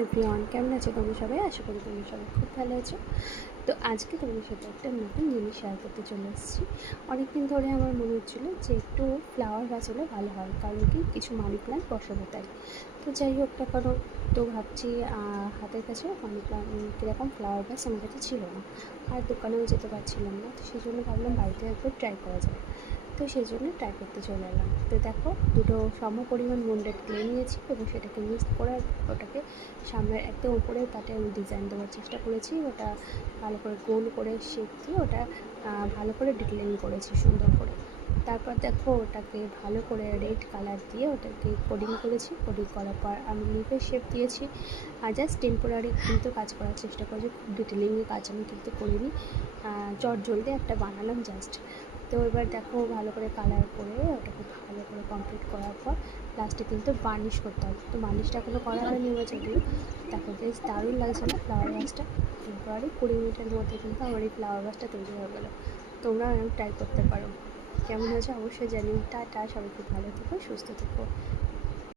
Everyone, কেমন আছো তোমরা সবাই? আশা করি তোমরা সবাই খুব ভালো আছো। তো আজকে তোমাদের সাথে একটা নতুন জিনিস শেয়ার করতে চলে এসেছি। অনেকদিন ধরে আমার মনে হচ্ছিলো যে একটু ফ্লাওয়ার গাছ হলে ভালো হয়, কারণ কি কিছু মানি প্ল্যান্ট বসাবো তাই। তো যাই হোক না কেন, তো ভাবছি হাতের কাছে মানি প্ল্যান্ট কীরকম ফ্লাওয়ার গাছ আমার কাছে ছিল না, আর দোকানেও যেতে পারছিলাম না। তো সেই জন্য ভাবলাম বাড়িতে একবার ট্রাই করা যায়। তো সেই জন্য ট্রাই করতে চলে এলাম। তো দেখো, দুটো সম পরিমাণ মুন্ডেট ক্লে নিয়েছি এবং সেটাকে মিক্স করে ওটাকে সামনের একদম উপরের পাটে আমি ডিজাইন দেওয়ার চেষ্টা করেছি। ওটা ভালো করে গোল করে শেপ দিয়ে ওটা ভালো করে ডিটেলিং করেছি সুন্দর করে। তারপর দেখো, ওটাকে ভালো করে রেড কালার দিয়ে ওটাকে কোডিং করেছি। কোডিং করার পর আমি লিফের শেপ দিয়েছি। আর জাস্ট টেম্পোরারি কিন্তু কাজ করার চেষ্টা করেছি, খুব ডিটেলিংয়ে কাজ আমি কিন্তু করিনি। চট জলদি একটা বানালাম জাস্ট। তো এবার দেখো, ভালো করে কালার করে ওটাকে ভালো করে কমপ্লিট করার পর লাস্টে কিন্তু বার্নিশ করতে হবে। তো বার্নিশটা এখনও করা হয়নি বা যদিও। দেখো বেশ দারুণ লাগছে না ফ্লাওয়ার গাছটা? এবারে 20 মিনিটের মধ্যে কিন্তু আমার এই ফ্লাওয়ার গাছটা তৈরি হয়ে গেলো। তোমরাও এরকম ট্রাই করতে পারো। কেমন হয়েছে অবশ্যই জানিও। টাটা, সবাই খুব ভালো থেকো, সুস্থ থেকো।